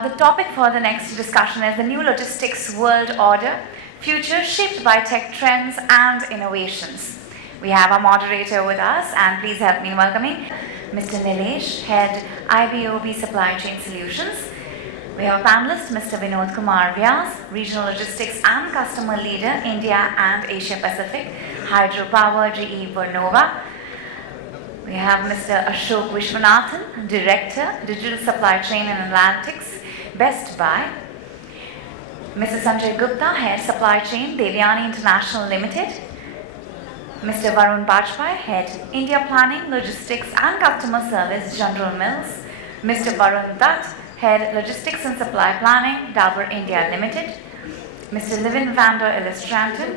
The topic for the next discussion is the new logistics world order, future shaped by tech trends and innovations. We have our moderator with us, and please help me in welcoming Mr. Neelesh, Head IBOB Supply Chain Solutions. We have a panelist, Mr. Vinod Kumar Vyas, Regional Logistics and Customer Leader, India and Asia Pacific, Hydropower GE Vernova. We have Mr. Ashok Viswanathan, Director, Digital Supply Chain and Analytics, Bajpai. Mr. Sanjay Gupta, Head Supply Chain, Devyani International Limited. Mr. Varun Bajpai, Head India Planning, Logistics and Customer Service, General Mills. Mr. Varun Dutt, Head Logistics and Supply Planning, Dabur India Limited. Mr. Liven, Vander, Elstraeten,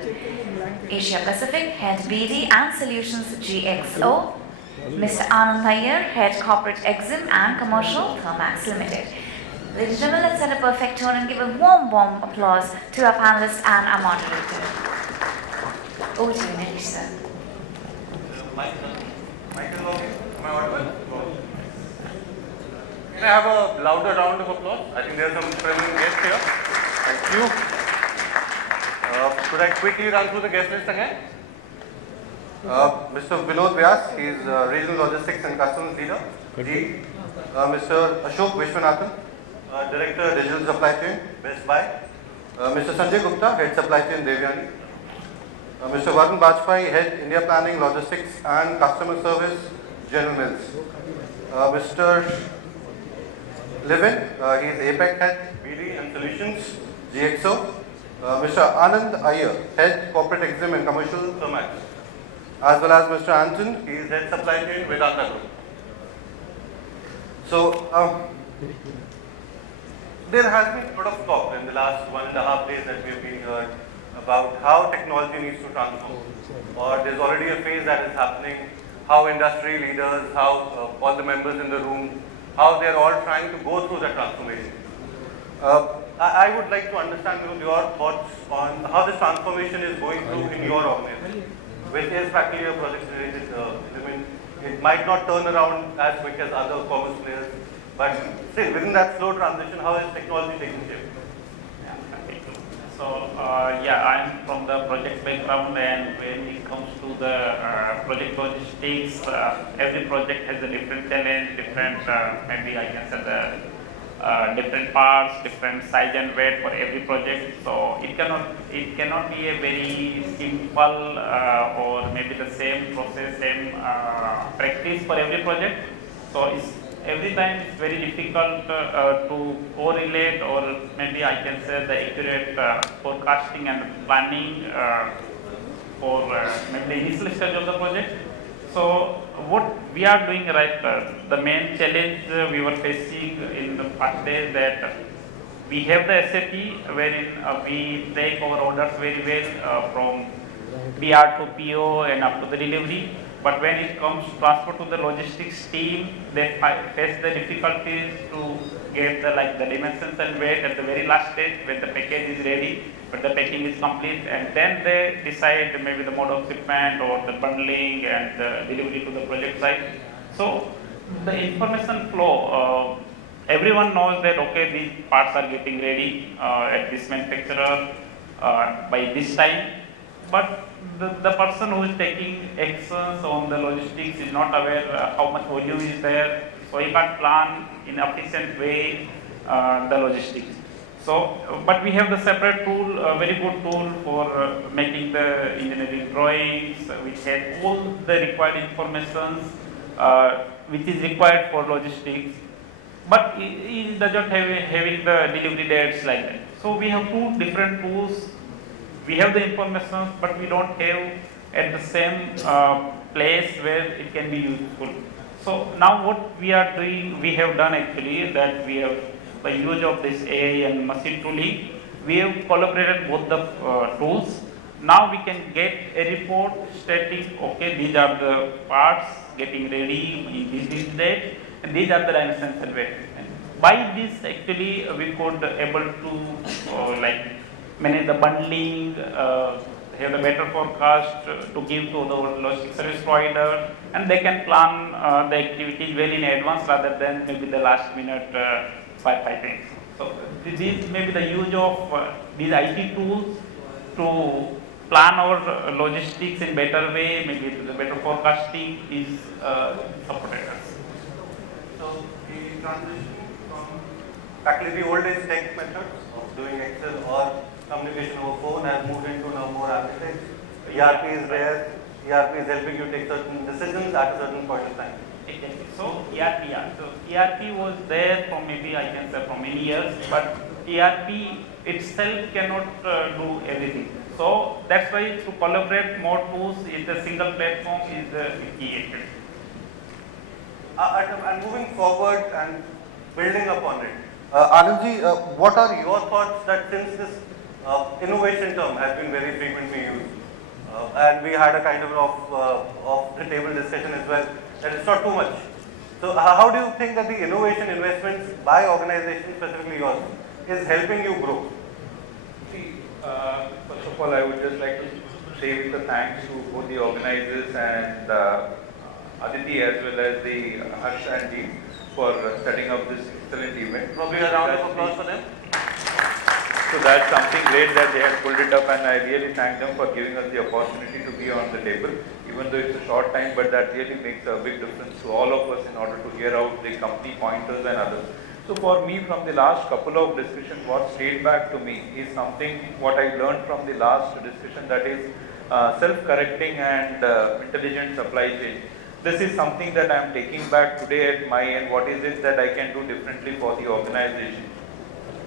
Asia Pacific, Head BD and Solutions, GXO. Mr. Anand, Iyer, Head Corporate EXIM and Commercial, Thermax Limited. Ladies and gentlemen, let's set a perfect tone and give a warm applause to our panelists and our moderator. Over to you, Neelesh, sir. Mic is working? Am I audible? Can I have a louder round of applause? I think there are some present guests here. Thank you. Should I quickly run through the guest list again? Mr. Vinod Vyas, he is Regional Logistics and Customs Leader. Mr. Ashok Viswanathan, Director, Digital Supply Chain, Bajpai. Mr. Sanjay Gupta, Head Supply Chain, Devyani. Mr. Varun Bajpai, Head India Planning, Logistics and Customer Service, General Mills. Mr. Liven, he is APAC Head, BD and Solutions, GXO. Mr. Anand, Iyer, Head Corporate EXIM and Commercial, Thermax. As well as Mr. Anton, he is Head Supply Chain, Vedanta Group. So, there has been a lot of talk in the last 1.5 days that we have been heard about how technology needs to transform, or there's already a phase that is happening, how industry leaders, how all the members in the room, how they're all trying to go through that transformation. I would like to understand your thoughts on how this transformation is going through in your organization, which is practically a project related. It might not turn around as quick as other commerce players, but still within that slow transition, how is technology taking shape? So I'm from the project background, and when it comes to the project logistics, every project has a different challenge, different maybe I can say the different parts, different size and weight for every project. So it cannot be a very simple or maybe the same process, same practice for every project. So every time it's very difficult to correlate, or maybe I can say the accurate forecasting and planning for maybe the initial stage of the project. So what we are doing right, the main challenge we were facing in the past days, that we have the SAP wherein we take our orders very well from PR to PO and up to the delivery. But when it comes to transport to the logistics team, they face the difficulties to get the dimensions and weight at the very last stage when the package is ready, but the packing is complete, and then they decide maybe the mode of shipment or the bundling and the delivery to the project site. So the information flow, everyone knows that okay, these parts are getting ready at this manufacturer by this time, but the person who is taking actions on the logistics is not aware how much volume is there, so he can't plan in efficient way the logistics. So, but we have the separate tool, a very good tool for making the engineering drawings, which has all the required information which is required for logistics, but it does not have having the delivery dates like that. So we have two different tools. We have the information, but we don't have at the same place where it can be useful. So now what we are doing, we have done actually that we have, by use of this AI and machine tooling, we have collaborated both the tools. Now we can get a report stating, okay, these are the parts getting ready in this date, and these are the dimensions and weight. By this actually we could able to manage the bundling, have a better forecast to give to the logistics service provider, and they can plan the activities well in advance rather than maybe the last minute firefighting. So These maybe the use of these IT tools to plan our logistics in better way, maybe the better forecasting is supported us. So the transition from practically the old age tech methods of doing Excel or communication over phone has moved into now more analytics. ERP is there. ERP is helping you take certain decisions at a certain point in time. Exactly. So ERP, so ERP was there for maybe I can say for many years, but ERP itself cannot do everything. So that's why to collaborate more tools in the single platform is the key. And moving forward and building upon it, Anandji, what are your thoughts that since this innovation term has been very frequently used, and we had a kind of the table discussion as well, that it's not too much. So how do you think that the innovation investments by organizations, specifically yours, is helping you grow? See, first of all, I would just like to say the thanks to both the organizers and Aditi as well as the Harsh and team for setting up this excellent event. Probably a round of applause for them. So that's something great that they have pulled it up, and I really thank them for giving us the opportunity to be on the table, even though it's a short time, but that really makes a big difference to all of us in order to hear out the company pointers and others. So for me, from the last couple of discussions, what stayed back to me is something what I learned from the last discussion, that is self-correcting and intelligent supply chain. This is something that I am taking back today at my end. What is it that I can do differently for the organization?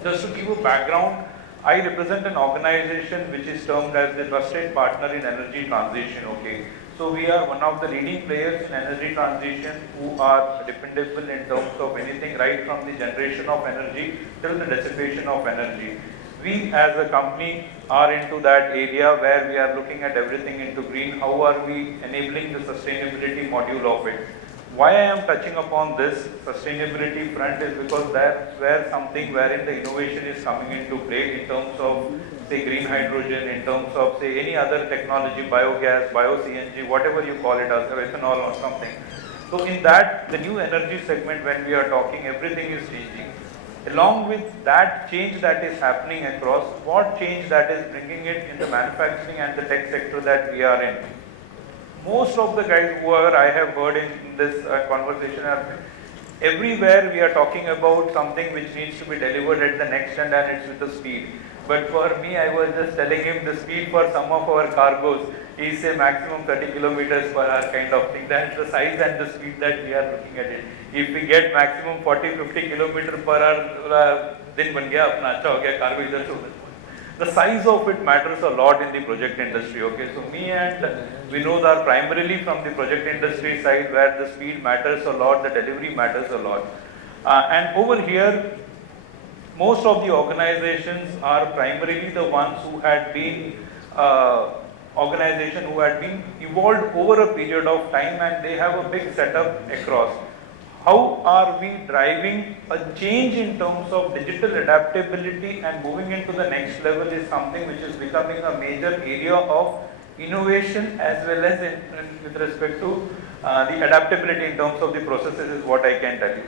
Just to give a background, I represent an organization which is termed as the trusted partner in energy transition. Okay, so we are one of the leading players in energy transition who are dependable in terms of anything right from the generation of energy till the dissipation of energy. We as a company are into that area where we are looking at everything into green. How are we enabling the sustainability module of it? Why I am touching upon this sustainability front is because that's where something wherein the innovation is coming into play in terms of say green hydrogen, in terms of say any other technology, biogas, bio-CNG, whatever you call it as ethanol or something. So in that, the new energy segment when we are talking, everything is changing. Along with that change that is happening across, what change that is bringing it in the manufacturing and the tech sector that we are in. Most of the guys who are I have heard in this conversation are everywhere we are talking about something which needs to be delivered at the next end and it's with the speed. But for me, I was just telling him the speed for some of our cargoes is say maximum 30 kilometers per hour kind of thing. That's the size and the speed that we are looking at it. If we get maximum 40-50 kilometers per hour, दिन बन गया अपना अच्छा हो गया cargo इधर से उधर. The size of it matters a lot in the project industry. Okay, so me and Vinod are primarily from the project industry side where the speed matters a lot, the delivery matters a lot. And over here, most of the organizations are primarily the ones who had been evolved over a period of time, and they have a big setup across. How are we driving a change in terms of digital adaptability and moving into the next level is something which is becoming a major area of innovation as well as with respect to the adaptability in terms of the processes is what I can tell you.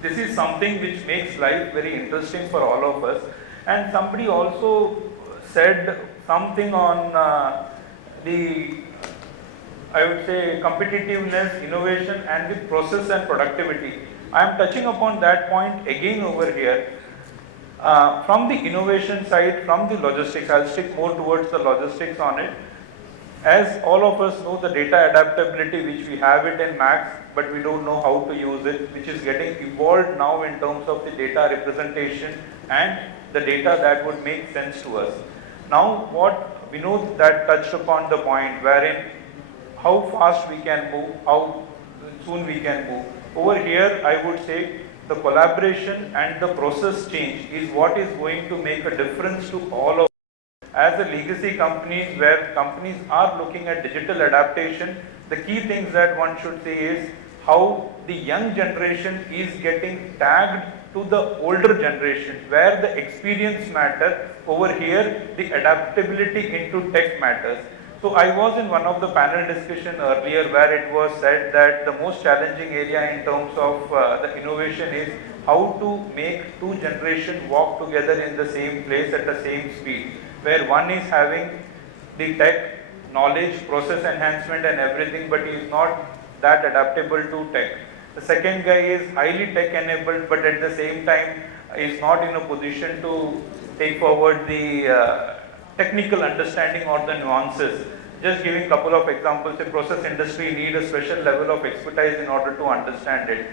This is something which makes life very interesting for all of us. And somebody also said something on I would say competitiveness, innovation and the process and productivity. I am touching upon that point again over here. From the innovation side, from the logistics, I'll stick more towards the logistics on it. As all of us know, the data adaptability which we have it in Max, but we don't know how to use it, which is getting evolved now in terms of the data representation and the data that would make sense to us. Now what we know that touched upon the point wherein how fast we can move, how soon we can move. Over here, I would say the collaboration and the process change is what is going to make a difference to all of us. As a legacy companies where companies are looking at digital adaptation, the key things that one should say is how the young generation is getting tagged to the older generation, where the experience matter. Over here, the adaptability into tech matters. So I was in one of the panel discussion earlier where it was said that the most challenging area in terms of the innovation is how to make two generations walk together in the same place at the same speed, where one is having the tech, knowledge, process enhancement and everything, but he is not that adaptable to tech. The second guy is highly tech enabled, but at the same time is not in a position to take forward the technical understanding or the nuances. Just giving a couple of examples, the process industry need a special level of expertise in order to understand it.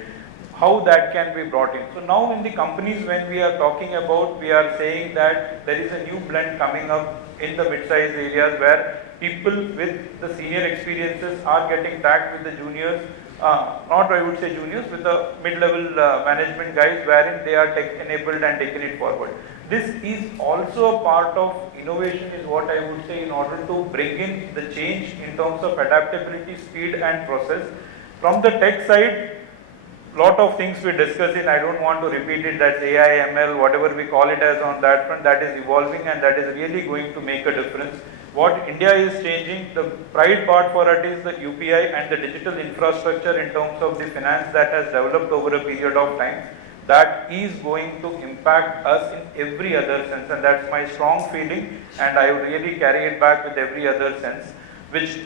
How that can be brought in. So now in the companies, when we are talking about, we are saying that there is a new blend coming up in the mid-sized areas where people with the senior experiences are getting tagged with the juniors, not I would say juniors, with the mid-level management guys, wherein they are tech enabled and taking it forward. This is also a part of innovation, is what I would say, in order to bring in the change in terms of adaptability, speed and process. From the tech side, lot of things we discuss in, I don't want to repeat it, that's AI, ML, whatever we call it as on that front, that is evolving and that is really going to make a difference. What India is changing, the pride part for it is the UPI and the digital infrastructure in terms of the finance that has developed over a period of time. That is going to impact us in every other sense, and that's my strong feeling, and I would really carry it back with every other sense, which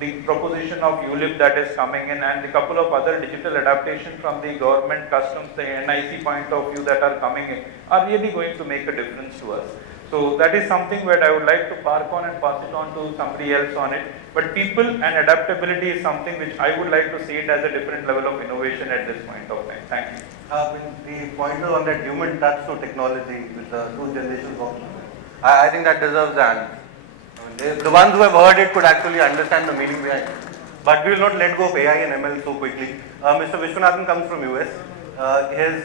the proposition of ULIP that is coming in and a couple of other digital adaptation from the government, customs, the NIC point of view that are coming in are really going to make a difference to us. So that is something where I would like to park on and pass it on to somebody else on it. But people and adaptability is something which I would like to see it as a different level of innovation at this point of time. Thank you. The pointer on that human touch to technology with the two generations working, I think that deserves an answer. The ones who have heard it could actually understand the meaning behind it. But we will not let go of AI and ML so quickly. Mr. Viswanathan comes from US. His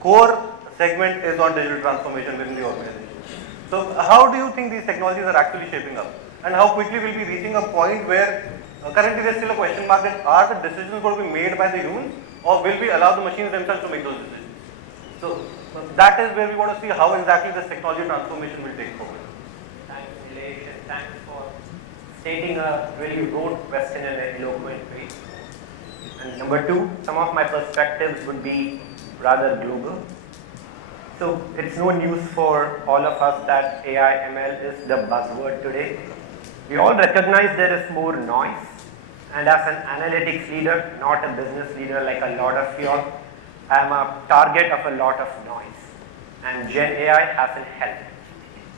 core segment is on digital transformation within the organization. So how do you think these technologies are actually shaping up? And how quickly will we be reaching a point where currently there is still a question mark that are the decisions going to be made by the humans, or will we allow the machines themselves to make those decisions? So that is where we want to see how exactly this technology transformation will take forward. Thanks, Neelesh, and thanks for stating a really rote question in an eloquent way. And number two, some of my perspectives would be rather global. So it's no news for all of us that AI ML is the buzzword today. We all recognize there is more noise, and as an analytics leader, not a business leader like a lot of you all, I am a target of a lot of noise, and Gen AI hasn't helped.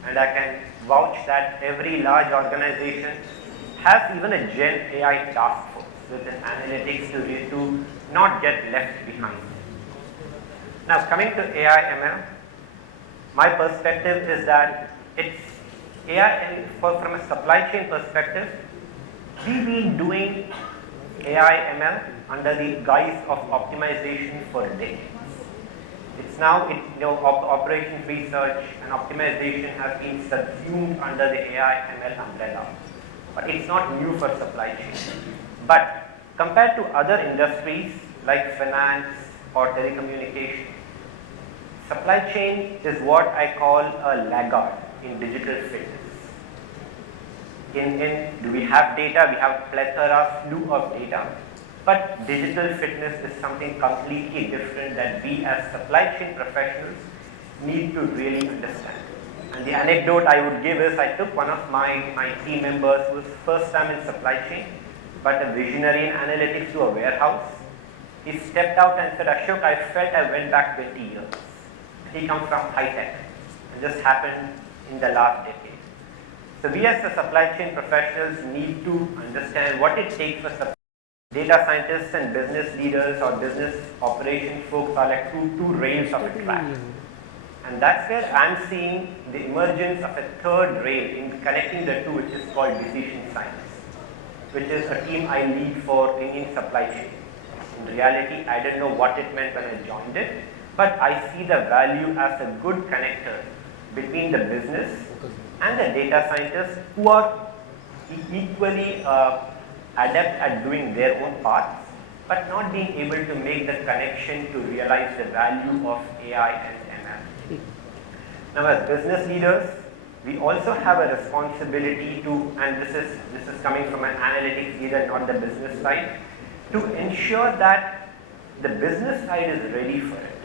And I can vouch that every large organization has even a Gen AI task force with an analytics to not get left behind. Now coming to AI ML, my perspective is that it's AI from a supply chain perspective. We've been doing AI ML under the guise of optimization for decades. It's now, operations research and optimization has been subsumed under the AI ML umbrella. But it's not new for supply chain. But compared to other industries like finance or telecommunication, supply chain is what I call a laggard in digital fitness. Do we have data? We have a plethora, slew of data. But digital fitness is something completely different that we as supply chain professionals need to really understand. And the anecdote I would give is, I took one of my team members who was first time in supply chain, but a visionary in analytics, to a warehouse. He stepped out and said, Ashok, I felt I went back 20 years. He comes from high tech, and this happened in the last decade. So we as the supply chain professionals need to understand what it takes for data scientists and business leaders or business operation folks are like two rails of a track. And that's where I'm seeing the emergence of a third rail in connecting the two, which is called decision science, which is a team I lead for Indian supply chain. In reality, I didn't know what it meant when I joined it, but I see the value as a good connector between the business and the data scientists who are equally adept at doing their own parts, but not being able to make the connection to realize the value of AI and ML. Now, as business leaders, we also have a responsibility to, and this is coming from an analytics leader, not the business side, to ensure that the business side is ready for it.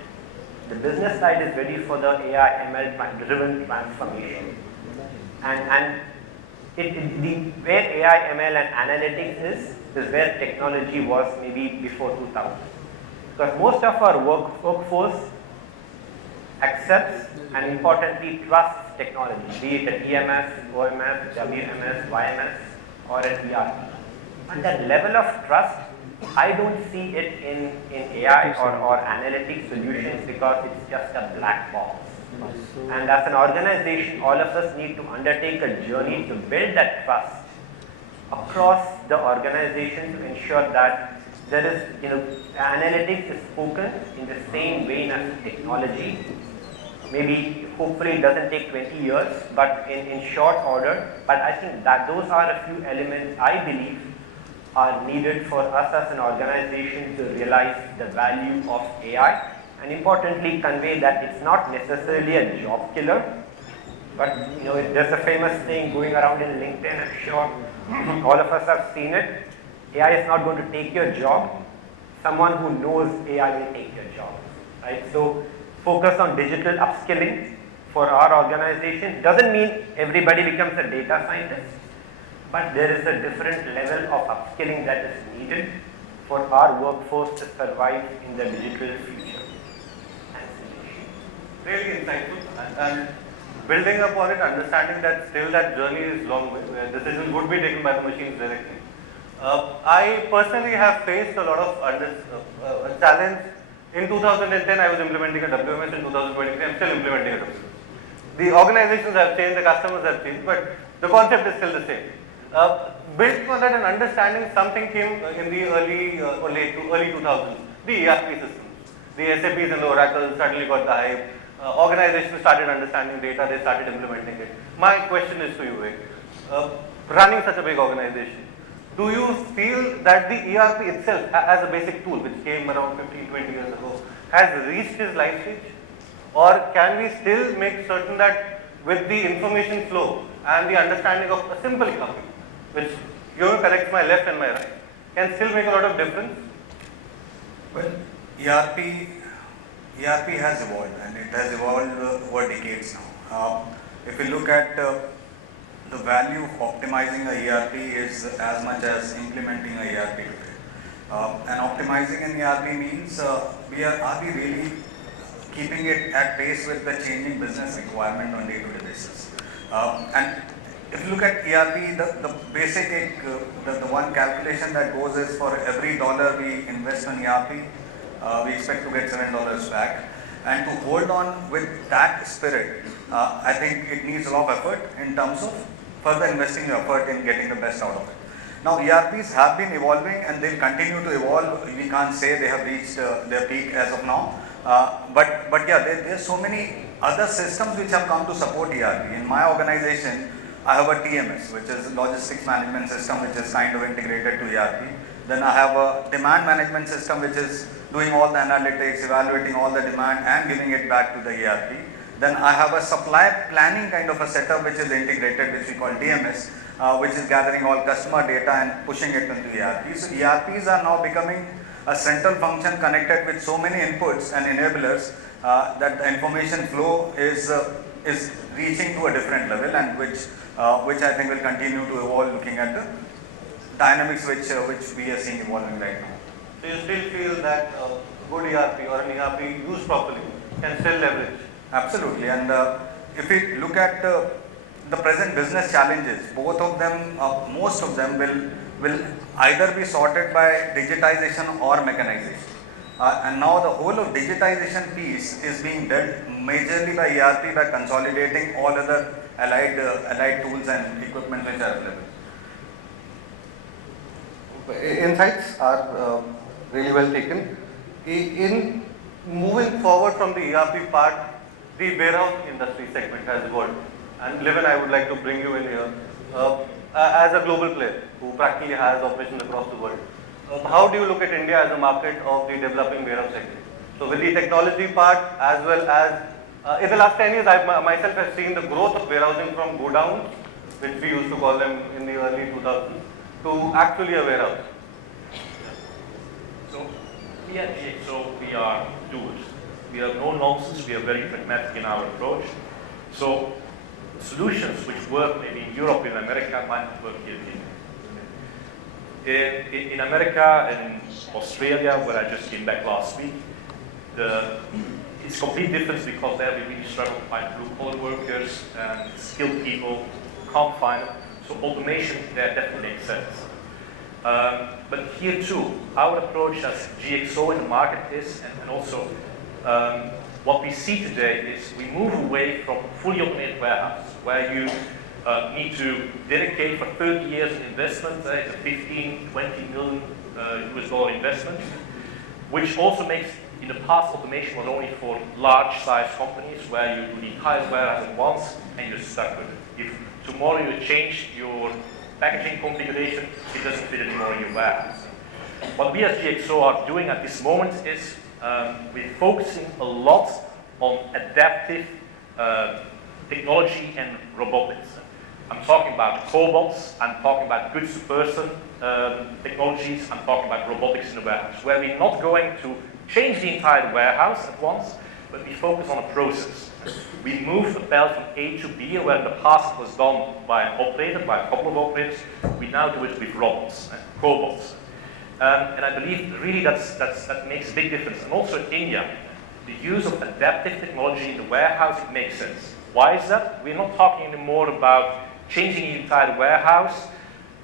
The business side is ready for the AI ML driven transformation. And where AI ML and analytics is where technology was maybe before 2000. Because most of our workforce accepts and importantly trusts technology, be it an EMS, OMS, WMS, YMS or an ERP. And that level of trust, I don't see it in AI or analytic solutions because it's just a black box. And as an organization, all of us need to undertake a journey to build that trust across the organization to ensure that there is, analytics is spoken in the same vein as technology. Maybe, hopefully it doesn't take 20 years, but in short order. But I think that those are a few elements I believe are needed for us as an organization to realize the value of AI and importantly convey that it's not necessarily a job killer. But there's a famous thing going around in LinkedIn, I'm sure all of us have seen it. AI is not going to take your job. Someone who knows AI will take your job, right? So focus on digital upskilling for our organization. Doesn't mean everybody becomes a data scientist, but there is a different level of upskilling that is needed for our workforce to survive in the digital future. Really insightful, and building upon it, understanding that still that journey is long way, where decisions would be taken by the machines directly. I personally have faced a lot of challenge. In 2010, I was implementing a WMS. In 2023, I'm still implementing a WMS. The organizations have changed, the customers have changed, but the concept is still the same. Built on that and understanding, something came in the early 2000s, the ERP systems. The SAPs and the Oracles suddenly got the hype. Organizations started understanding data, they started implementing it. My question is to you, running such a big organization, do you feel that the ERP itself as a basic tool, which came around 15, 20 years ago, has reached its life stage? Or can we still make certain that with the information flow and the understanding of a simple ERP, which corrects my left and my right, can still make a lot of difference? Well, ERP has evolved, and it has evolved over decades now. If you look at the value of optimizing a ERP is as much as implementing a ERP today. And optimizing an ERP means are we really keeping it at pace with the changing business requirement on day-to-day basis. And if you look at ERP, the basic, the one calculation that goes is for every dollar we invest on ERP, we expect to get $7 back. And to hold on with that spirit, I think it needs a lot of effort in terms of further investing your effort in getting the best out of it. Now ERPs have been evolving and they'll continue to evolve. We can't say they have reached their peak as of now. But yeah, there's so many other systems which have come to support ERP. In my organization, I have a TMS, which is a logistics management system, which is kind of integrated to ERP. Then I have a demand management system, which is doing all the analytics, evaluating all the demand and giving it back to the ERP. Then I have a supply planning kind of a setup which is integrated, which we call DMS, which is gathering all customer data and pushing it into ERP. So ERPs are now becoming a central function connected with so many inputs and enablers that the information flow is reaching to a different level, and which I think will continue to evolve, looking at the dynamics which we are seeing evolving right now. So you still feel that good ERP or an ERP used properly can still leverage? Absolutely, and if we look at the present business challenges, both of them, most of them will either be sorted by digitization or mechanization. And now the whole of digitization piece is being dealt majorly by ERP by consolidating all other allied tools and equipment which are available. Insights are really well taken. In moving forward from the ERP part, the warehouse industry segment has evolved. And Liven, I would like to bring you in here. As a global player who practically has operations across the world, how do you look at India as a market of the developing warehouse segment? So with the technology part, as well as in the last 10 years, I myself have seen the growth of warehousing from go downs, which we used to call them in the early 2000s, to actually a warehouse. So we are doers. We are no nonsense. We are very pragmatic in our approach. So solutions which work maybe in Europe, in America, might not work here. In America and Australia, where I just came back last week, it's complete difference because there we really struggle to find blue-collar workers and skilled people, can't find them. So automation there definitely makes sense. But here too, our approach as GXO in the market is, and also what we see today is we move away from fully automated warehouses, where you need to dedicate for 30 years in investment, it's a 15, 20 million US dollar investment, which also makes, in the past, automation was only for large-sized companies where you do the entire warehouse at once and you're stuck with it. If tomorrow you change your packaging configuration, it doesn't fit anymore in your warehouse. What we as GXO are doing at this moment is we're focusing a lot on adaptive technology and robotics. I'm talking about cobots, I'm talking about goods-to-person technologies, I'm talking about robotics in the warehouse, where we're not going to change the entire warehouse at once, but we focus on a process. We move a pallet from A to B, where in the past it was done by an operator, by a couple of operators. We now do it with robots, cobots. And I believe really that makes a big difference. And also in India, the use of adaptive technology in the warehouse, it makes sense. Why is that? We're not talking anymore about changing the entire warehouse,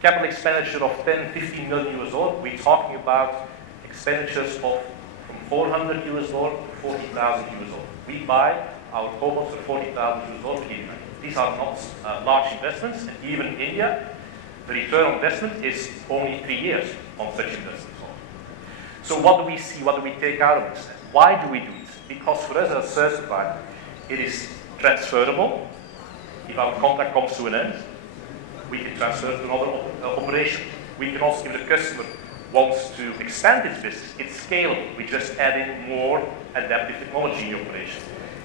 capital expenditure of 10, 15 million US dollars. We're talking about expenditures of from 400 US dollars to 40,000 US dollars. We buy our cobots for 40,000 US dollars here. These are not large investments, and even in India, the return on investment is only 3 years on such investments. So what do we see? What do we take out of this? Why do we do this? Because for us as a service provider, it is transferable. If our contract comes to an end, we can transfer to another operation. We can also, if the customer wants to expand its business, it's scalable. We just add in more adaptive technology in the operation.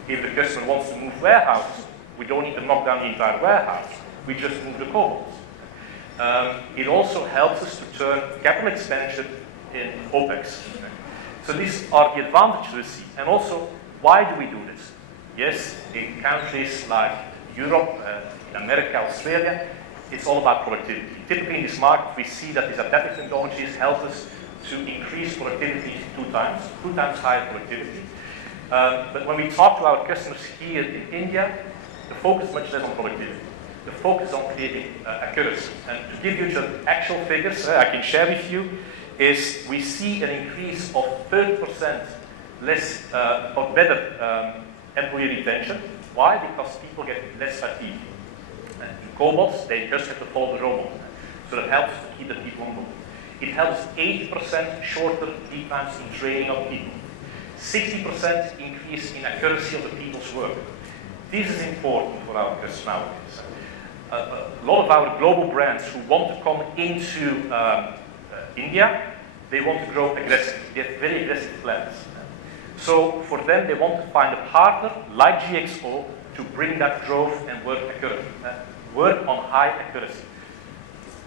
If the customer wants to move warehouses, we don't need to knock down the entire warehouse. We just move the cobots. It also helps us to turn capital expenditure in OPEX. So these are the advantages we see. And also, why do we do this? Yes, in countries like Europe, in America, Australia, it's all about productivity. Typically in this market, we see that these adaptive technologies help us to increase productivity 2 times higher productivity. But when we talk to our customers here in India, the focus is much less on productivity. The focus is on creating accuracy. And to give you just actual figures I can share with you, is we see an increase of 30% less or better employee retention. Why? Because people get less fatigue. And in cobots, they just have to follow the robot. So that helps to keep the people on board. It helps 80% shorter lead times in training of people. 60% increase in accuracy of the people's work. This is important for our customers nowadays. A lot of our global brands who want to come into India, they want to grow aggressively. They have very aggressive plans. So for them, they want to find a partner like GXO to bring that growth and work accuracy, work on high accuracy.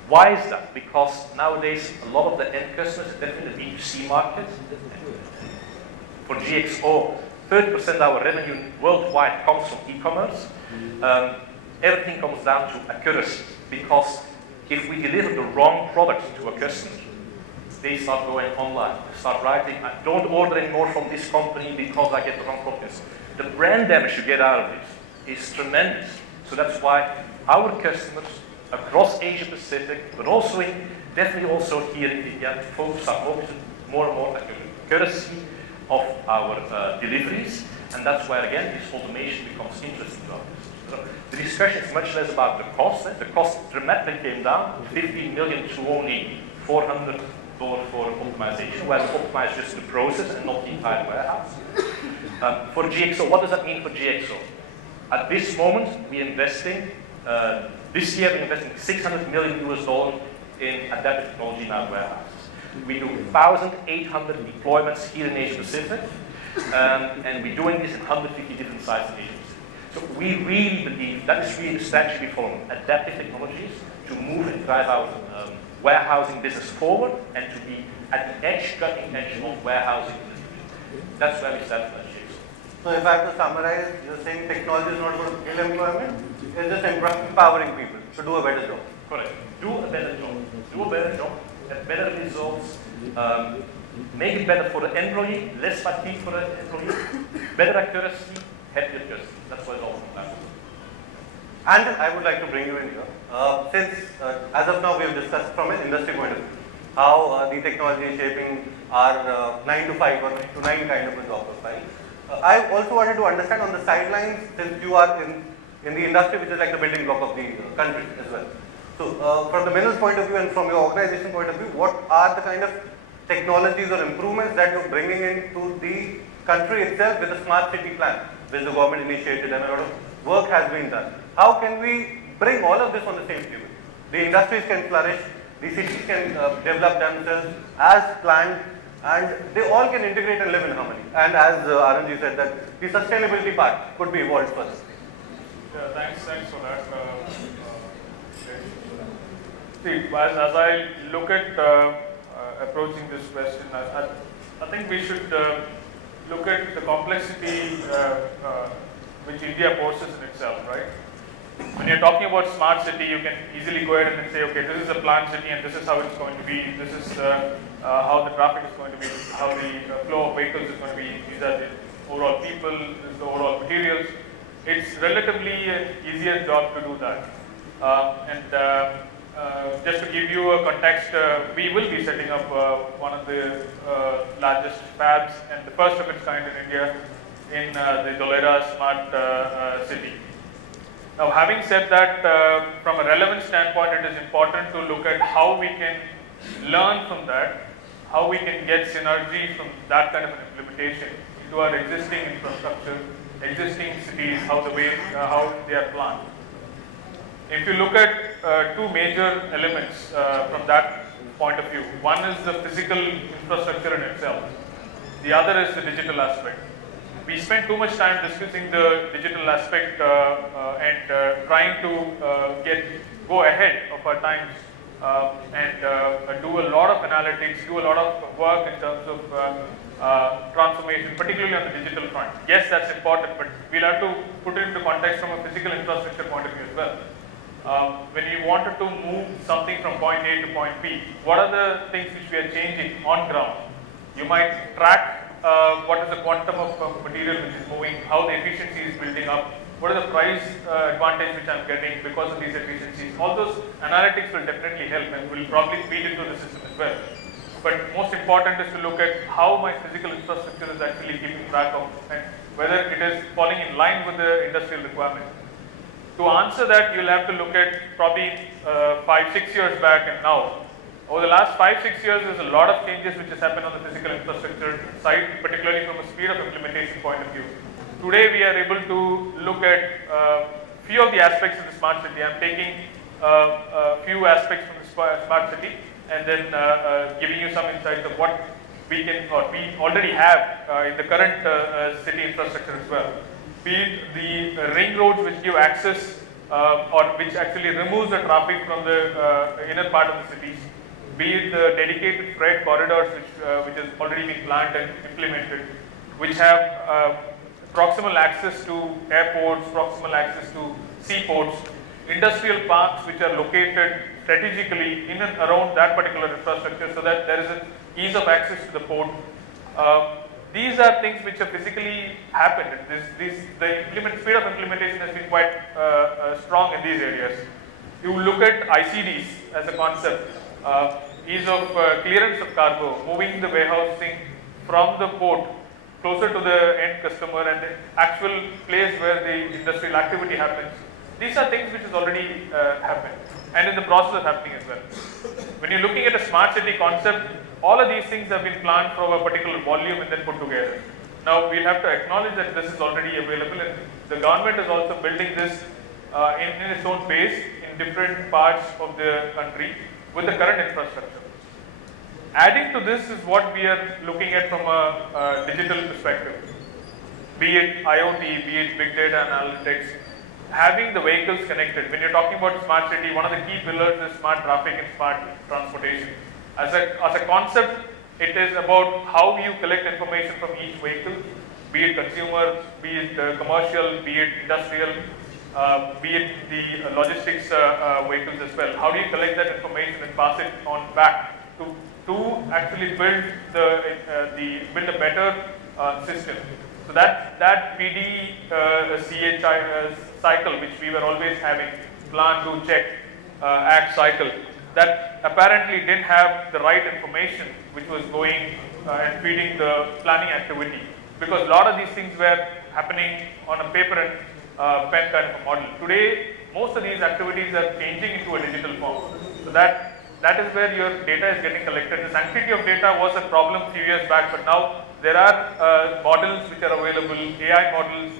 Why is that? Because nowadays, a lot of the end customers, definitely the B2C market, for GXO, 30% of our revenue worldwide comes from e-commerce. Everything comes down to accuracy, because if we deliver the wrong product to a customer, they start going online, start writing, I don't order anymore from this company because I get the wrong products. The brand damage you get out of it is tremendous. So that's why our customers across Asia Pacific, but also definitely also here in India, focus more and more accuracy of our deliveries. And that's why, again, this automation becomes interesting to us. So the discussion is much less about the cost. The cost dramatically came down, 15 million to only $400 for optimization, where we optimize just the process and not the entire warehouse. For GXO, what does that mean for GXO? At this moment, we're investing, this year we're investing $600 million in adaptive technology in our warehouses. We do 1,800 deployments here in Asia Pacific, and we're doing this in 150 different sites in Asia Pacific. So we really believe that is really the strategy we follow, adaptive technologies to move and drive our warehousing business forward and to be at the edge, cutting edge of warehousing. That's where we stand at GXO. So if I have to summarize, you're saying technology is not going to kill employment, it's just empowering people to do a better job. Correct. Do a better job. Do a better job. Get better results. Make it better for the employee. Less fatigue for the employee. Better accuracy. Happier customers. That's what it's all about. And I would like to bring you in here. Since as of now we have discussed from an industry point of view how the technology is shaping our 9 to 5 or 9 to 9 kind of a job profile. I also wanted to understand on the sidelines, since you are in the industry which is like the building block of the country as well. So from the minerals point of view and from your organization point of view, what are the kind of technologies or improvements that you're bringing into the country itself with the smart city plan, which the government initiated and a lot of work has been done? How can we bring all of this on the same table? The industries can flourish, the cities can develop themselves as planned, and they all can integrate and live in harmony. And as Anand said, that the sustainability part could be evolved further. Yeah, thanks for that. See, as I look at approaching this question, I think we should look at the complexity which India poses in itself, right? When you're talking about smart city, you can easily go ahead and say, okay, this is a planned city and this is how it's going to be, this is how the traffic is going to be, how the flow of vehicles is going to be, these are the overall people, this is the overall materials. It's relatively an easier job to do that. Just to give you a context, we will be setting up one of the largest fabs and the first of its kind in India in the Dulloo smart city. Now, having said that, from a relevance standpoint, it is important to look at how we can learn from that, how we can get synergy from that kind of an implementation into our existing infrastructure, existing cities, how they are planned. If you look at two major elements from that point of view, one is the physical infrastructure in itself, the other is the digital aspect. We spend too much time discussing the digital aspect and trying to go ahead of our times and do a lot of analytics, do a lot of work in terms of transformation, particularly on the digital front. Yes, that's important, but we'll have to put it into context from a physical infrastructure point of view as well. When you wanted to move something from point A to point B, what are the things which we are changing on ground? You might track what is the quantum of material which is moving, how the efficiency is building up, what is the price advantage which I'm getting because of these efficiencies. All those analytics will definitely help and will probably feed into the system as well. But most important is to look at how my physical infrastructure is actually keeping track of and whether it is falling in line with the industrial requirement. To answer that, you'll have to look at probably 5-6 years back and now. Over the last 5-6 years, there's a lot of changes which has happened on the physical infrastructure side, particularly from a speed of implementation point of view. Today, we are able to look at few of the aspects of the smart city. I'm taking a few aspects from the smart city and then giving you some insights of what we can or we already have in the current city infrastructure as well. Be it the ring roads which give access or which actually removes the traffic from the inner part of the cities. Be it the dedicated freight corridors which has already been planned and implemented, which have proximal access to airports, proximal access to seaports, industrial parks which are located strategically in and around that particular infrastructure so that there is an ease of access to the port. These are things which have physically happened. The speed of implementation has been quite strong in these areas. You look at ICDs as a concept. Ease of clearance of cargo, moving the warehousing from the port closer to the end customer and the actual place where the industrial activity happens. These are things which has already happened and in the process of happening as well. When you're looking at a smart city concept, all of these things have been planned for a particular volume and then put together. Now we'll have to acknowledge that this is already available and the government is also building this in its own pace in different parts of the country with the current infrastructure. Adding to this is what we are looking at from a digital perspective, be it IoT, be it big data analytics, having the vehicles connected. When you're talking about smart city, one of the key pillars is smart traffic and smart transportation. As a concept, it is about how you collect information from each vehicle, be it consumer, be it commercial, be it industrial, be it the logistics vehicles as well. How do you collect that information and pass it on back to actually build build a better system? So that PD CH cycle, which we were always having, plan, do, check, act cycle, that apparently didn't have the right information which was going and feeding the planning activity, because a lot of these things were happening on a paper and pen kind of a model. Today, most of these activities are changing into a digital form. So that is where your data is getting collected. The sanctity of data was a problem a few years back, but now there are models which are available, AI models,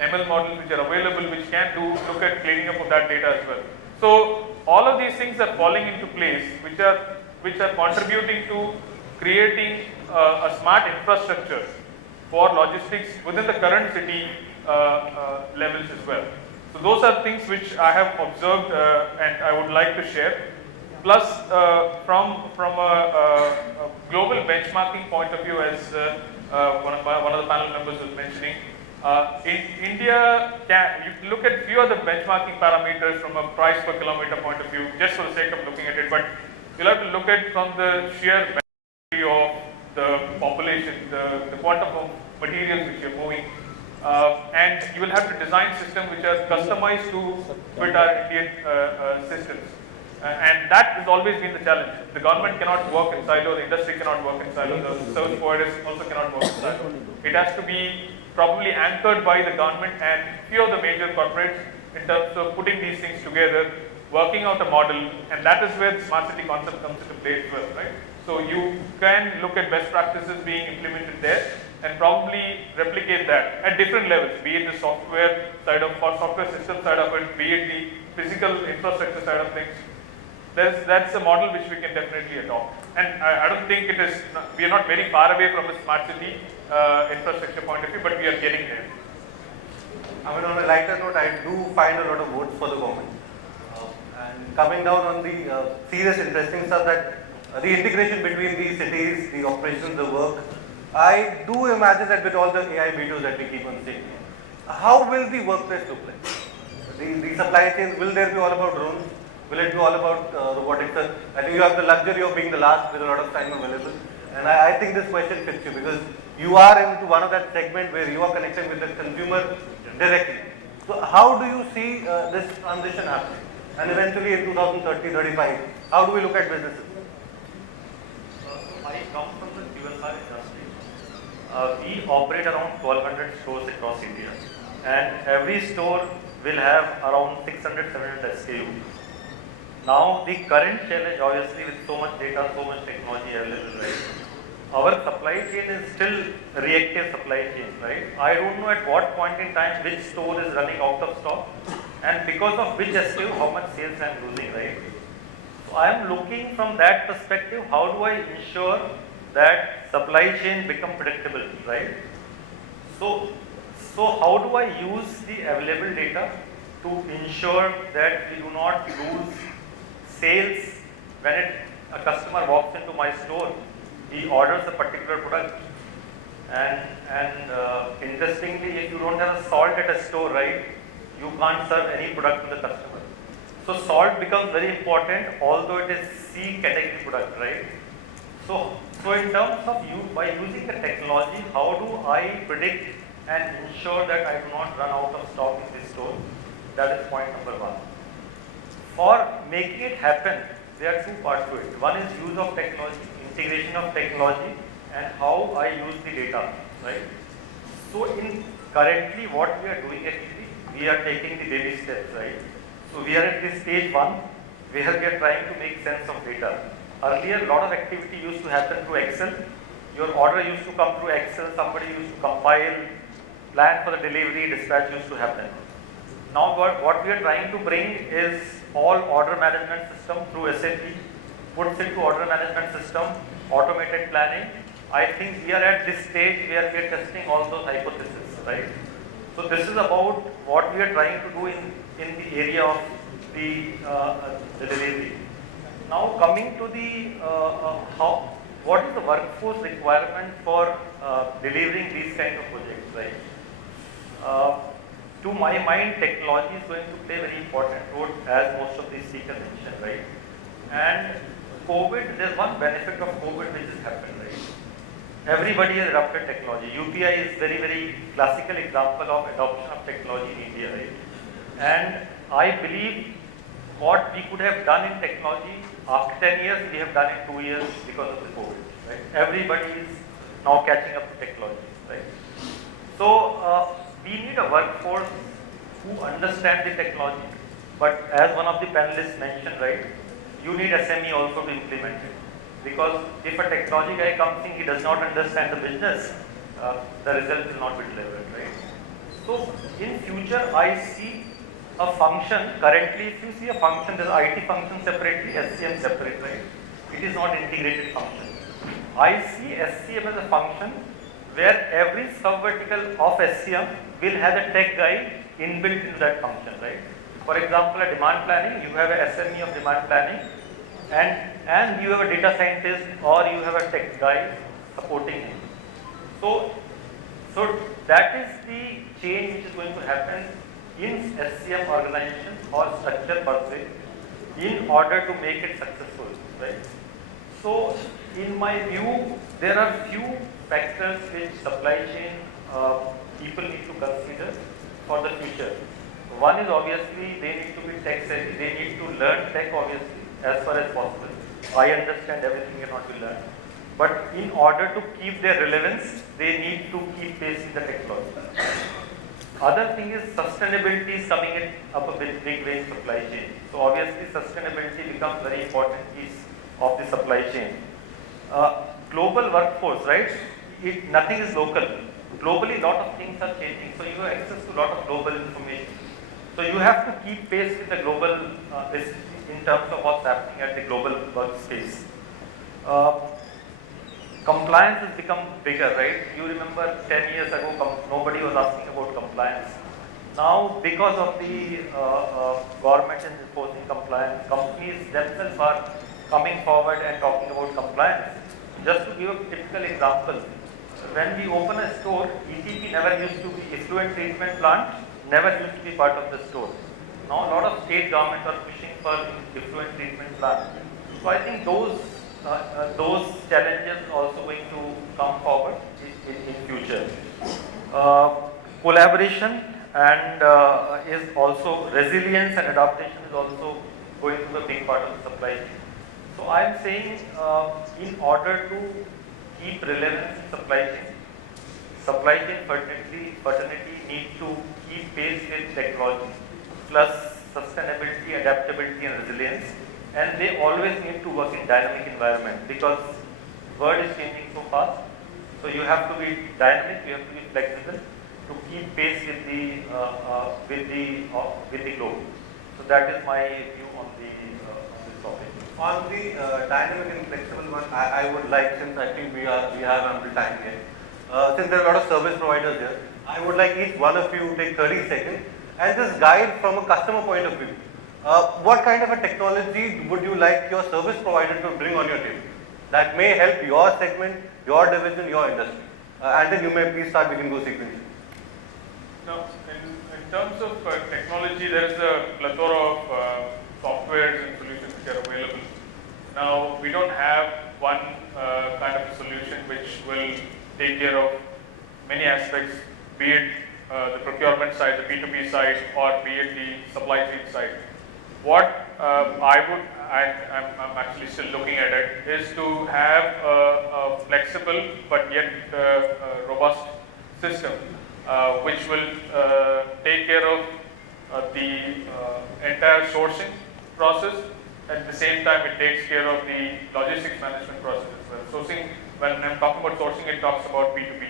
ML models which are available, which can look at cleaning up of that data as well. So all of these things are falling into place, which are contributing to creating a smart infrastructure for logistics within the current city levels as well. So those are things which I have observed and I would like to share. Plus, from a global benchmarking point of view, as one of the panel members was mentioning, in India, you look at few of the benchmarking parameters from a price per kilometer point of view, just for the sake of looking at it, but you'll have to look at from the sheer of the population, the quantum of materials which you're moving, and you will have to design systems which are customized to fit our Indian systems. And that has always been the challenge. The government cannot work in silo, the industry cannot work in silo, the service providers also cannot work in silo. It has to be probably anchored by the government and few of the major corporates in terms of putting these things together, working out a model, and that is where the smart city concept comes into play as well, right? So you can look at best practices being implemented there and probably replicate that at different levels, be it the software side of, or software system side of it, be it the physical infrastructure side of things. That's a model which we can definitely adopt. And I don't think we are not very far away from a smart city infrastructure point of view, but we are getting there. I mean, on a lighter note, I do find a lot of votes for the government. And coming down on the serious interesting stuff, that the integration between the cities, the operations, the work, I do imagine that with all the AI videos that we keep on seeing, how will the workplace look like? The supply chains, will there be all about drones? Will it be all about robotics? I think you have the luxury of being the last with a lot of time available. And I think this question fits you because you are into one of that segment where you are connecting with the consumer directly. So how do you see this transition happening? And eventually in 2030-35, how do we look at businesses? I come from the QSR industry. We operate around 1200 stores across India. And every store will have around 600-700 SKU. Now, the current challenge, obviously, with so much data, so much technology available, right? Our supply chain is still reactive supply chain, right? I don't know at what point in time which store is running out of stock, and because of which SKU, how much sales I am losing, right? So I am looking from that perspective, how do I ensure that supply chain become predictable, right? So how do I use the available data to ensure that we do not lose sales when a customer walks into my store, he orders a particular product, and interestingly, if you don't have a salt at a store, right, you can't serve any product to the customer. So salt becomes very important, although it is C category product, right? So in terms of by using the technology, how do I predict and ensure that I do not run out of stock in this store? That is point number one. For making it happen, there are two parts to it. One is use of technology, integration of technology, and how I use the data, right? So currently what we are doing actually, we are taking the baby steps, right? So we are at this stage one, where we are trying to make sense of data. Earlier, a lot of activity used to happen through Excel. Your order used to come through Excel, somebody used to compile, plan for the delivery, dispatch used to happen. Now what we are trying to bring is all order management system through SAP, puts into order management system, automated planning. I think we are at this stage where we are testing all those hypotheses, right? So this is about what we are trying to do in the area of the delivery. Now coming to the what is the workforce requirement for delivering these kind of projects, right? To my mind, technology is going to play a very important role, as most of these speakers mentioned, right? And COVID, there's one benefit of COVID which has happened, right? Everybody has adopted technology. UPI is very, very classical example of adoption of technology in India, right? And I believe what we could have done in technology after 10 years, we have done in 2 years because of the COVID, right? Everybody is now catching up to technology, right? So we need a workforce who understand the technology, but as one of the panelists mentioned, right, you need SME also to implement it. Because if a technology guy comes in, he does not understand the business, the result will not be delivered, right? So in future, I see a function, currently if you see a function, there is IT function separately, SCM separate, right? It is not integrated function. I see SCM as a function where every sub-vertical of SCM will have a tech guy inbuilt into that function, right? For example, a demand planning, you have a SME of demand planning, and you have a data scientist or you have a tech guy supporting him. So that is the change which is going to happen in SCM organization or structure per se in order to make it successful, right? So in my view, there are few factors which supply chain people need to consider for the future. One is obviously they need to be tech savvy, they need to learn tech obviously as far as possible. I understand everything cannot be learned, but in order to keep their relevance, they need to keep pace with the technology. Other thing is sustainability is coming in up a big way in supply chain. So obviously sustainability becomes very important piece of the supply chain. Global workforce, right? Nothing is local. Globally, lot of things are changing. So you have access to lot of global information. So you have to keep pace with the global in terms of what's happening at the global workspace. Compliance has become bigger, right? You remember 10 years ago, nobody was asking about compliance. Now, because of the government is enforcing compliance, companies themselves are coming forward and talking about compliance. Just to give a typical example, when we open a store, ETP never used to be, effluent treatment plant never used to be part of the store. Now, a lot of state governments are pushing for effluent treatment plant. So, I think those challenges are also going to come forward in future. Collaboration and is also resilience and adaptation is also going to be a big part of the supply chain. So I am saying in order to keep relevance in supply chain fraternity need to keep pace with technology plus sustainability, adaptability and resilience, and they always need to work in dynamic environment because world is changing so fast. So you have to be dynamic, you have to be flexible to keep pace with the globe. So that is my view on this topic. On the dynamic and flexible one, I would like, since I think we have ample time here, since there are a lot of service providers here, I would like each one of you take 30 seconds and just guide from a customer point of view. What kind of a technology would you like your service provider to bring on your table that may help your segment, your division, your industry? And then you may please start, we can go sequentially. Now, in terms of technology, there is a plethora of softwares and solutions which are available. Now, we don't have one kind of solution which will take care of many aspects, be it the procurement side, the B2B side, or be it the supply chain side. What I'm actually still looking at it is to have a flexible but yet robust system which will take care of the entire sourcing process. At the same time, it takes care of the logistics management process as well. Sourcing, when I'm talking about sourcing, it talks about B2B,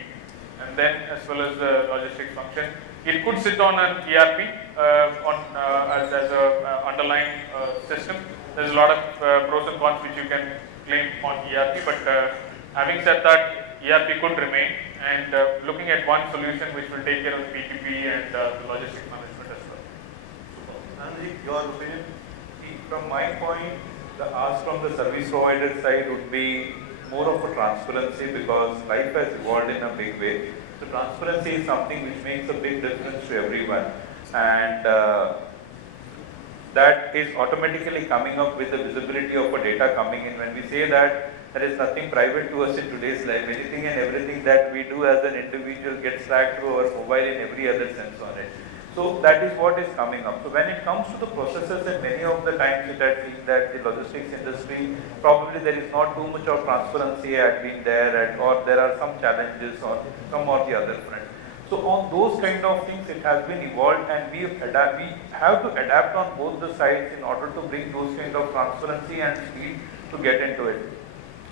and then as well as the logistics function. It could sit on an ERP as a underlying system. There's a lot of pros and cons which you can claim on ERP, but having said that, ERP could remain, and looking at one solution which will take care of the B2B and the logistics management as well. Anand, your opinion? From my point, the ask from the service provider side would be more of a transparency because life has evolved in a big way. So transparency is something which makes a big difference to everyone, and that is automatically coming up with the visibility of a data coming in. When we say that there is nothing private to us in today's life, anything and everything that we do as an individual gets tracked through our mobile and every other sense on it. So that is what is coming up. So when it comes to the processes, and many of the times it has been that the logistics industry, probably there is not too much of transparency had been there, or there are some challenges on some or the other front. So on those kind of things, it has been evolved, and we have to adapt on both the sides in order to bring those kind of transparency and speed to get into it.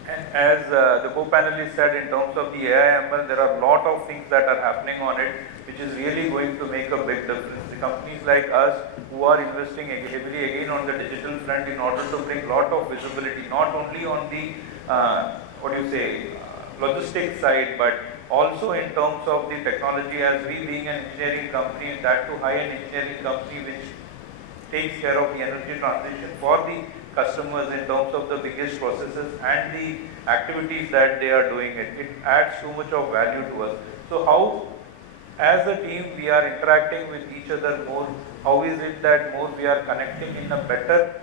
And as the co-panelists said, in terms of the AI/ML, there are a lot of things that are happening on it, which is really going to make a big difference. The companies like us who are investing heavily again on the digital front in order to bring a lot of visibility, not only on the logistics side, but also in terms of the technology, as we being an engineering company, and that too high-end engineering company which takes care of the energy transition for the customers in terms of the biggest processes and the activities that they are doing it adds too much of value to us. So how, as a team, we are interacting with each other more? How is it that more we are connecting in a better,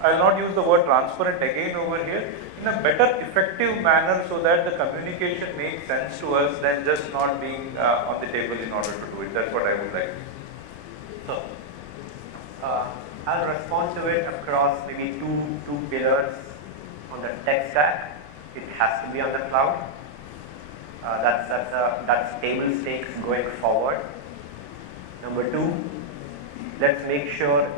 I will not use the word transparent again over here, in a better effective manner, so that the communication makes sense to us than just not being on the table in order to do it. That's what I would like. So, I'll respond to it across maybe two pillars. On the tech stack, it has to be on the cloud. That's table stakes going forward. Number two, let's make sure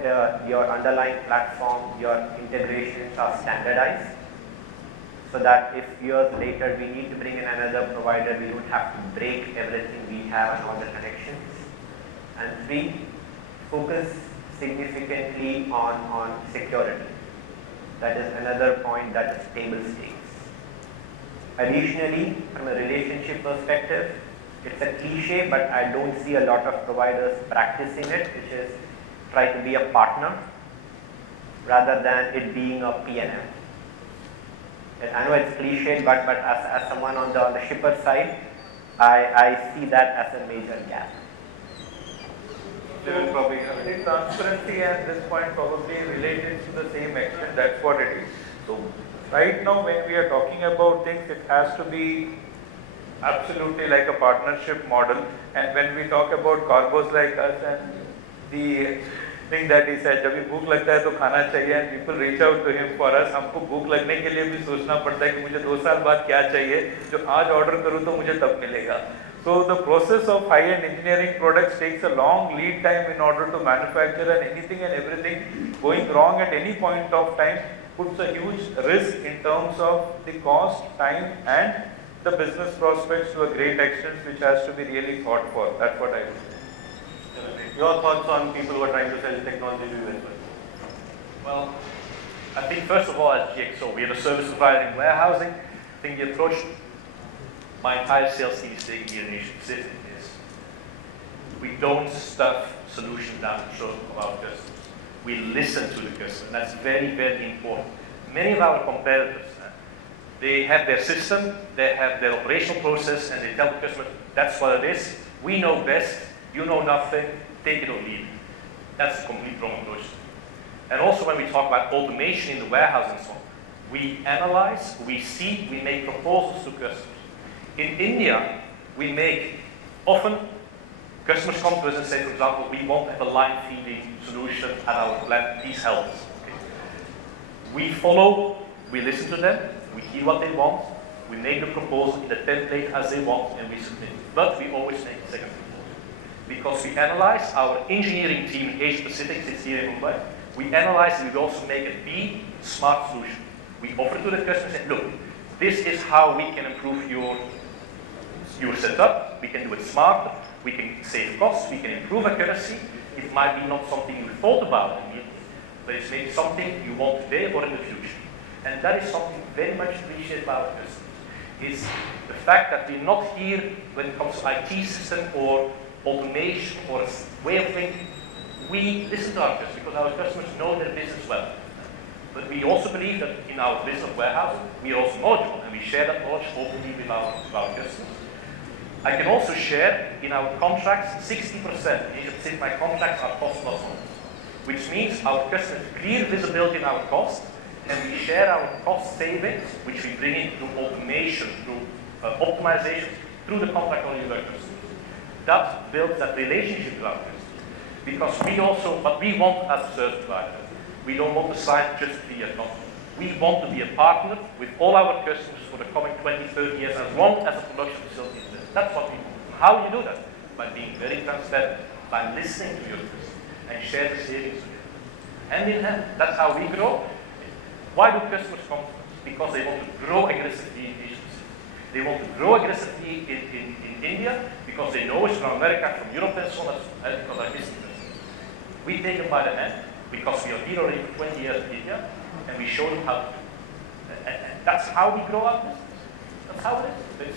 your underlying platform, your integrations are standardized, so that if years later we need to bring in another provider, we don't have to break everything we have and all the connections. And three, focus significantly on security. That is another point that is table stakes. Additionally, from a relationship perspective, it's a cliche, but I don't see a lot of providers practicing it, which is try to be a partner rather than it being a P&M. And I know it's cliche, but as someone on the shipper side, I see that as a major gap. They will probably have it. Transparency at this point probably related to the same extent. That's what it is. So right now, when we are talking about things, it has to be absolutely like a partnership model. And when we talk about cargos like us, and the thing that he said, जब भी भूख लगता है तो खाना चाहिए, and people reach out to him for us. हमको भूख लगने के लिए भी सोचना पड़ता है कि मुझे 2 साल बाद क्या चाहिए, जो आज ऑर्डर करूँ तो मुझे तब मिलेगा. So the process of high-end engineering products takes a long lead time in order to manufacture, and anything and everything going wrong at any point of time puts a huge risk in terms of the cost, time, and the business prospects to a great extent, which has to be really thought for. That's what I would say. Your thoughts on people who are trying to sell technology to investors? Well, I think first of all, at GXO, we are a service provider in warehousing. I think the approach my entire sales team is taking here in Asia Pacific is we don't stuff solutions down the throat of our customers. We listen to the customer, and that's very, very important. Many of our competitors, they have their system, they have their operational process, and they tell the customer, that's what it is, we know best, you know nothing, take it or leave it. That's a complete wrong approach. And also when we talk about automation in the warehouse and so on, we analyze, we see, we make proposals to customers. In India, we make, often customers come to us and say, for example, we want to have a line feeding solution at our plant, please help us. Okay. We follow, we listen to them, we hear what they want, we make the proposal in the template as they want, and we submit. But we always make a second proposal. Because we analyze, our engineering team in Asia Pacific sits here in Mumbai, we analyze and we also make a B smart solution. We offer it to the customer and say, look, this is how we can improve your setup, we can do it smart, we can save costs, we can improve accuracy. It might be not something you thought about immediately, but it's maybe something you want today or in the future. And that is something very much appreciated by our customers. Is the fact that we're not here when it comes to IT system or automation or a way of thinking. We listen to our customers because our customers know their business well. But we also believe that in our business warehouse, we are also knowledgeable and we share that knowledge openly with our customers. I can also share in our contracts, 60%, in Egypt, my contracts are cost plus one, which means our customers clear visibility in our costs, and we share our cost savings, which we bring in through automation, through optimization, through the contract only with our customers. That builds that relationship with our customers. Because we also, what we want as a service provider, we don't want to sign just 3-year contract. We want to be a partner with all our customers for the coming 20, 30 years, as long as the production facility is there. That's what we want. How do you do that? By being very transparent, by listening to your customers, and share the savings with them. Hand in hand, that's how we grow. Why do customers come to us? Because they want to grow aggressively in Asia Pacific. They want to grow aggressively in India, because they know it's from America, from Europe, and so on, because they're missing us. We take them by the hand, because we are here already for 20 years in India, and we show them how to do it. And that's how we grow our business. That's how it is.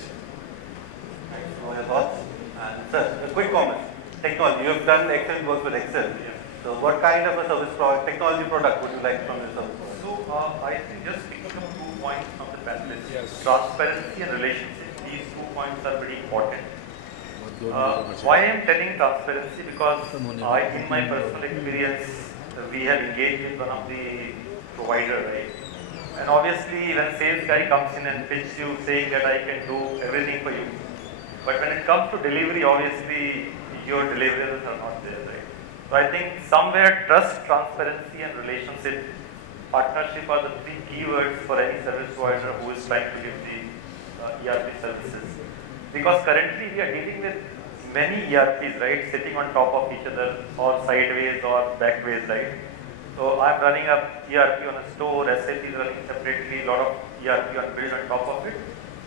Thanks for your thoughts. And sir, a quick comment. Technology. You have done excellent work with Excel. Yeah. So what kind of a technology product would you like from your service? So I think just picking up 2 points from the panelists. Yes. Transparency and relationship. These 2 points are very important. Why I am telling transparency? Because in my personal experience, we have engaged with one of the provider, right? And obviously, when sales guy comes in and pitches you saying that I can do everything for you, but when it comes to delivery, obviously your deliverables are not there, right? So I think somewhere trust, transparency, and relationship, partnership are the 3 keywords for any service provider who is trying to give the ERP services. Because currently we are dealing with many ERPs, right, sitting on top of each other, or sideways or backways, right? So I'm running a ERP on a store, SAP is running separately, a lot of ERP are built on top of it.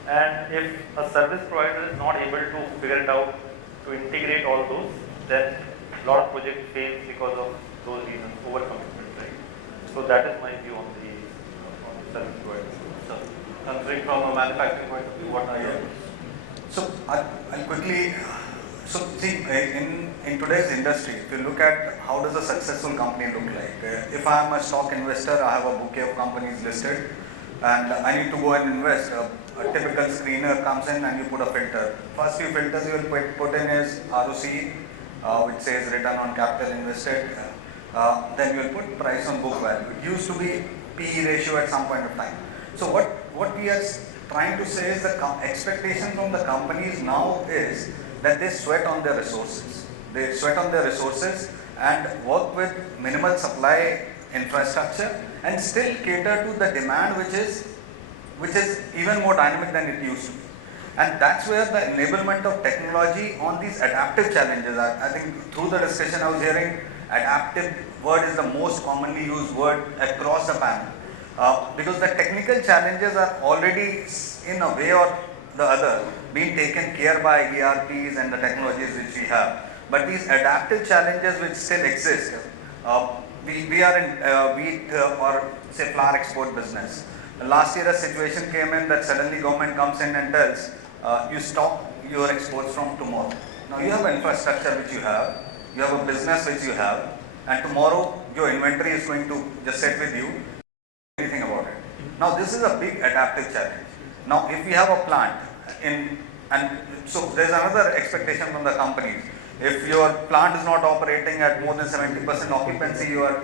And if a service provider is not able to figure it out to integrate all those, then a lot of projects fail because of those reasons, overcommitment, right? So that is my view on the service provider. So, considering from a manufacturing point of view, what are your? So I'll quickly. So see, in today's industry, if you look at how does a successful company look like? If I am a stock investor, I have a bouquet of companies listed, and I need to go and invest. A typical screener comes in and you put a filter. First few filters you will put in is ROC, which says return on capital invested. Then you will put price on book value. It used to be PE ratio at some point of time. So what we are trying to say is the expectation from the companies now is that they sweat on their resources. They sweat on their resources and work with minimal supply infrastructure and still cater to the demand which is even more dynamic than it used to be. And that's where the enablement of technology on these adaptive challenges are. I think through the discussion I was hearing, adaptive word is the most commonly used word across the panel. Because the technical challenges are already in a way or the other being taken care by ERPs and the technologies which we have. But these adaptive challenges which still exist, we are in wheat or say flour export business. Last year a situation came in that suddenly government comes in and tells you stop your exports from tomorrow. Now you have an infrastructure which you have a business which you have, and tomorrow your inventory is going to just sit with you, anything about it. Now this is a big adaptive challenge. Now if we have a plant and so there's another expectation from the companies. If your plant is not operating at more than 70% occupancy, you are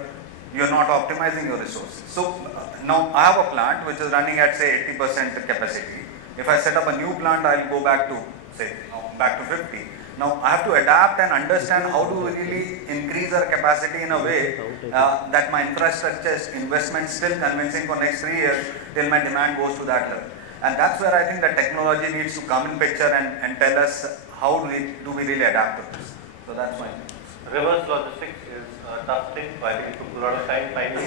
not optimizing your resources. So now I have a plant which is running at say 80% capacity. If I set up a new plant, I'll go back to say back to 50. Now I have to adapt and understand how to really increase our capacity in a way that my infrastructure investment still convincing for next 3 years till my demand goes to that level. And that's where I think the technology needs to come in picture and tell us how do we really adapt to this. So that's my view. Reverse logistics is a tough thing, so I think it took a lot of time finding.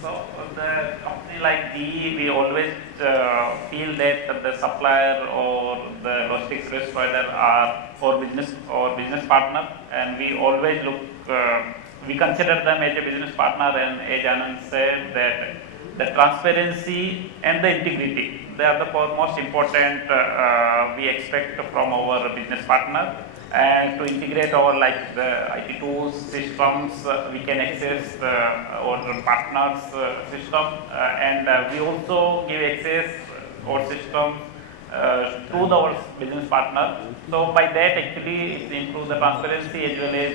So the company like GE, we always feel that the supplier or the logistics service provider are for business or business partner, and we always look, we consider them as a business partner, and as Anand said that the transparency and the integrity, they are the most important we expect from our business partner. and to integrate our like the IT tools, systems, we can access our partners system, and we also give access our system to our business partner. So by that actually it improves the transparency as well as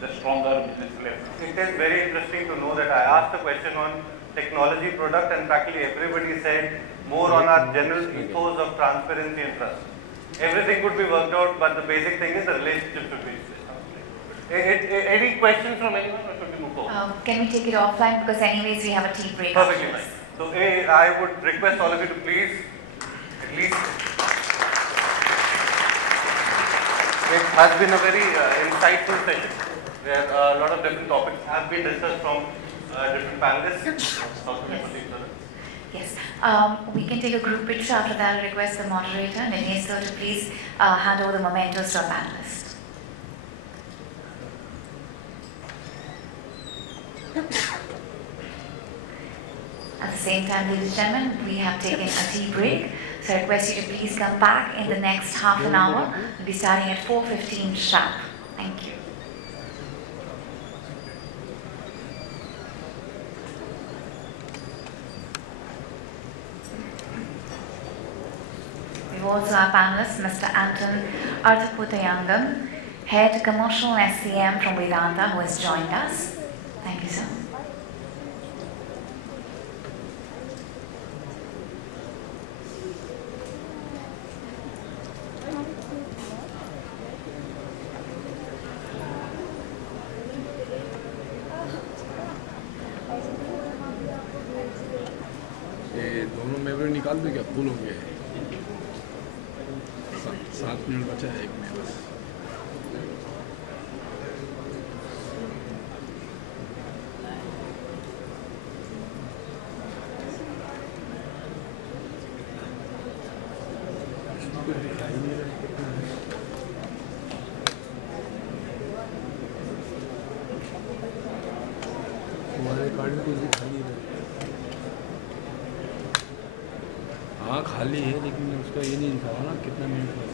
the stronger business relations. It is very interesting to know that I asked a question on technology product and practically everybody said more on our general ethos of transparency and trust. Everything could be worked out, but the basic thing is the relationship should be established. Any questions from anyone, or should we move forward? Can we take it offline, because anyways we have a tea break? Perfectly fine. So I would request all of you to please, at least, it has been a very insightful session where a lot of different topics have been discussed from different panelists. Yes, we can take a group picture. After that, I'll request the moderator, Neelesh sir, to please hand over the mementos to our panelists. At the same time, ladies and gentlemen, we have taken a tea break. So I request you to please come back in the next half an hour. We'll be starting at 4:15 sharp. Thank you. We also have panelists, Mr. Anton Arputhanayagam, Head Commercial SCM from Vedanta, who has joined us. Thank you, sir. निकाल दो क्या फूल हो गए 7 minute बचा है 1 minute बस हमारे card में कुछ दिखाई नहीं रहा हाँ खाली है लेकिन उसका ये नहीं दिखा रहा ना कितना मिनट है